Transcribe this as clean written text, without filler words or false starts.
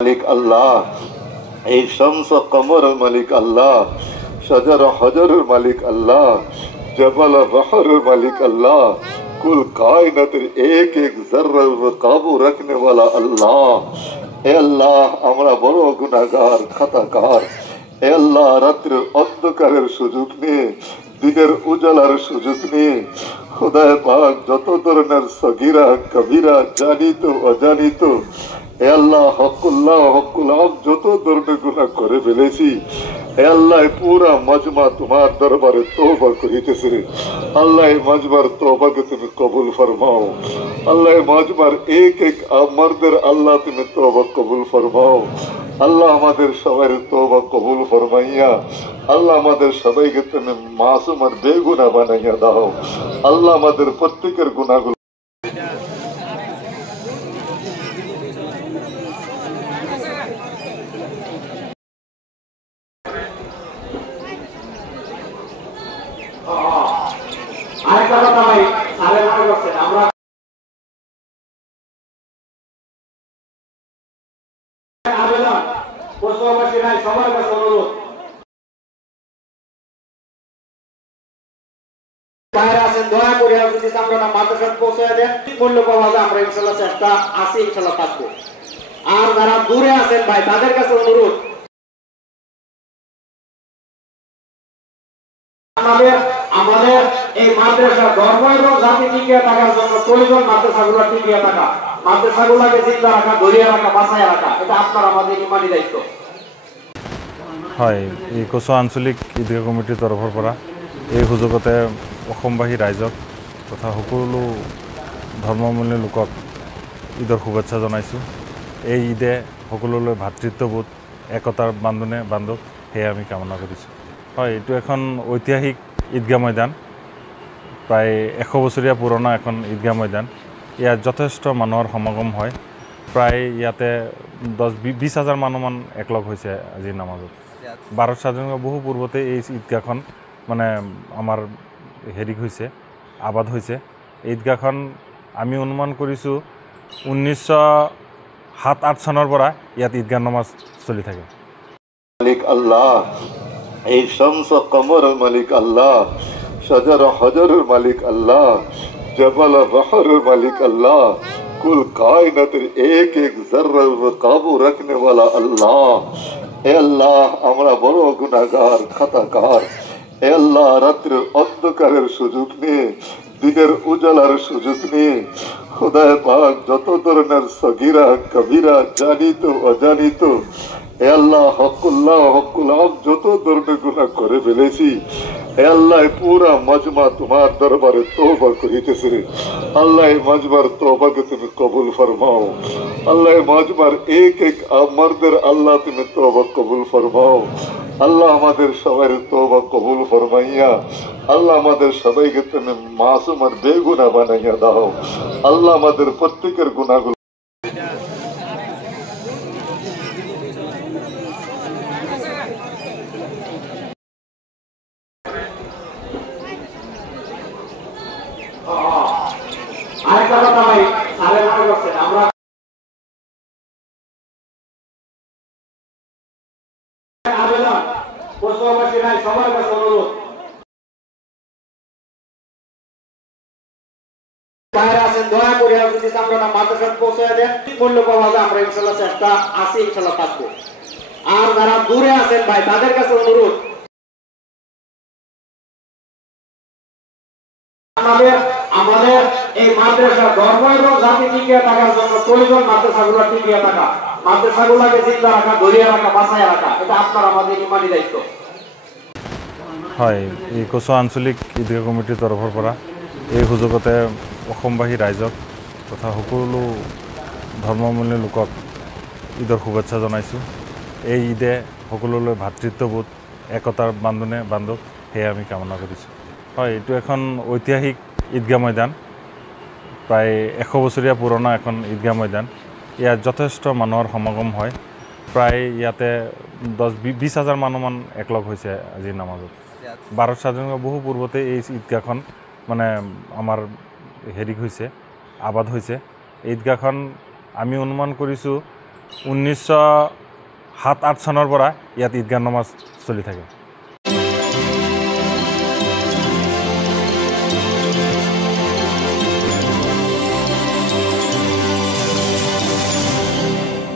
মালিক আল্লাহ, এই শামস কমরের মালিক আল্লাহ, শজর হজরের মালিক আল্লাহ, জবল বহরের মালিক আল্লাহ, কুল কায়নাতের এক এক জর্রার উপর কাবু রাখনে ওয়ালা আল্লাহ। হে আল্লাহ, আমরা বড় গুনাহগার, খাতাকার। হে আল্লাহ, রাত্রের অন্ধকারের সুযোগ নিয়ে, দিনের উজালার সুযোগ নিয়ে খোদায় পাক যত ধরনের সগীরা কবিরা জানিত অজানিত, হে আল্লাহ হকুল্লাহ হকুল আম যত ধরনের গুনাহ করে ফেলেছি, হে আল্লাহ পুরা মজমা তোমার দরবারে তওবা করিতেছে। আল্লাহ এই মজমার তওবাকে তুমি কবুল ফরমাও। আল্লাহ এই মজমার এক এক মর্দের আল্লাহ তুমি তওবা কবুল ফরমাও। আল্লাহ আমাদের সবার তওবা কবুল ফরমাইয়া আল্লাহ আমাদের সবাইকে তুমি মাসুম আর বেগুনাহ বানাইয়া দাও। আল্লাহ আমাদের প্রত্যেকের গুনাহগুলো আরেকটা কথা ভাই, আরে মনে করছেন আমরা আবেদন পশ্চিমবাসী নাই সবার কাছে অনুরোধ, বাইরে আছেন দয়া করে যদি আমরা মাদ্রাসা পৌঁছে দেন মূল্য পাওয়া যায়, আমরা ইনশাল্লাহ চেষ্টা আছে, ইনশাল্লাহ থাকবো। আর যারা দূরে আছেন ভাই তাদের কাছে অনুরোধ, আমাদের এই মাদ্রাসা ধর্ম এবং জাতি টিকিয়ে থাকার জন্য প্রয়োজন মাদ্রাসাগুলো টিকিয়ে থাকা, মাদ্রাসাগুলোকে জিন্দা রাখা, ধরিয়ে রাখা, বাঁচাইয়া রাখা, এটা আপনার আমাদের ইমানি দায়িত্ব। হয়, এই কচু আঞ্চলিক ঈদগাহ কমিটিৰ তৰফৰ পৰা এই সুযোগতে অসমবাসী ৰাইজক তথা সকলো ধৰ্মাৱলম্বী লোকক ঈদৰ শুভেচ্ছা জনাইছোঁ। এই ঈদে সকলোলৈ ভাতৃত্ববোধ একতাৰ বান্ধোনে বান্ধক, সেয়ে আমি কামনা কৰিছোঁ। হয়, এইটো এখন ঐতিহাসিক ঈদগাহ ময়দান, প্ৰায় 100 বছৰীয়া পুৰণা এখন ঈদগাহ ময়দান। ইয়াত যথেষ্ট মানুহৰ সমাগম হয়, প্ৰায় ইয়াতে 10-20 হাজাৰ মানুহমান একলগ হৈছে আজিৰ নামাজত। ভাৰত স্বাধীনতাৰ বহু পূৰ্বতে এই ঈদগাহখন মানে আমাৰ হৈছে, আবাদ হৈছে। ঈদগাহখন আমি অনুমান কৰিছোঁ 1907-08 চনৰ পৰা ইয়াত ঈদগাহ নামাজ চলি থাকে। মালিক আল্লাহ, এই শামস কমরের মালিক আল্লাহ, শজর হজরের মালিক আল্লাহ, জবল বহরের মালিক আল্লাহ, কুল কায়নাতের এক এক জর্রার উপর কাবু রাখনে ওয়ালা আল্লাহ। হে আল্লাহ, আমরা বড় গুনাহগার, খাতাকার। হে আল্লাহ, রাত্রের অন্ধকারের সুযোগ নিয়ে, দিনের উজালার সুযোগ নিয়ে খোদায় পাক যত ধরনের সগীরা কবিরা জানিত অজানিত, হে আল্লাহ হকুল্লাহ হকুল আম যত ধরনের গুনাহ করে ফেলেছি, হে আল্লাহ পুরা মজমা তোমার দরবারে তওবা করিতেছে। আল্লাহ এই মজমার তওবাকে তুমি কবুল ফরমাও। আল্লাহ এই মজমার এক এক মর্দের আল্লাহ তুমি তওবা কবুল ফরমাও। আল্লাহ আমাদের সবার তওবা কবুল ফরমাইয়া আল্লাহ আমাদের সবাইকে তুমি মাসুম আর বেগুনাহ বানাইয়া দাও। আল্লাহ আমাদের প্রত্যেকের গুনাহগুলো আরেকটা কথা ভাই, আরে মনে করছেন আমরা আবেদন পশ্চিমবাসী নাই সবার কাছে অনুরোধ, বাইরে আছেন দয়া করে যদি আমরা মাদ্রাসা পৌঁছে দেন মূল্য পাওয়া যায়, আমরা ইনশাল্লাহ চেষ্টা আছে, ইনশাল্লাহ থাকবো। আর যারা দূরে আছেন ভাই তাদের কাছে অনুরোধ, আমাদের এই মাদ্রাসা ধর্ম এবং জাতি টিকিয়ে থাকার জন্য প্রয়োজন মাদ্রাসাগুলো টিকিয়ে থাকা, মাদ্রাসাগুলোকে জিন্দা রাখা, ধরিয়ে ৰাখা, বাঁচাইয়া রাখা, এটা আপনার আমাদের ইমানি দায়িত্ব। হয়, এই কচু আঞ্চলিক ঈদগাহ কমিটিৰ তৰফৰ পৰা এই সুযোগতে অসমবাসী ৰাইজক তথা সকলো ধৰ্মাৱলম্বী লোকক ঈদৰ শুভেচ্ছা জনাইছোঁ। এই ঈদে সকলোলৈ ভাতৃত্ববোধ একতাৰ বান্ধোনে বান্ধক, সেয়ে আমি কামনা কৰিছোঁ। হয়, এইটো এখন ঐতিহাসিক ঈদগাহ ময়দান, প্ৰায় 100 বছৰীয়া পুৰণা এখন ঈদগাহ ময়দান। ইয়াত যথেষ্ট মানুহৰ সমাগম হয়, প্ৰায় ইয়াতে 10-20 হাজাৰ মানুহমান একলগ হৈছে আজিৰ নামাজত। ভাৰত স্বাধীনতাৰ বহু পূৰ্বতে এই ঈদগাহখন মানে আমাৰ হৈছে, আবাদ হৈছে। ঈদগাহখন আমি অনুমান কৰিছোঁ 1907-8 চনৰ পৰা ইয়াত ঈদগাহ নমাজ চলি থাকে।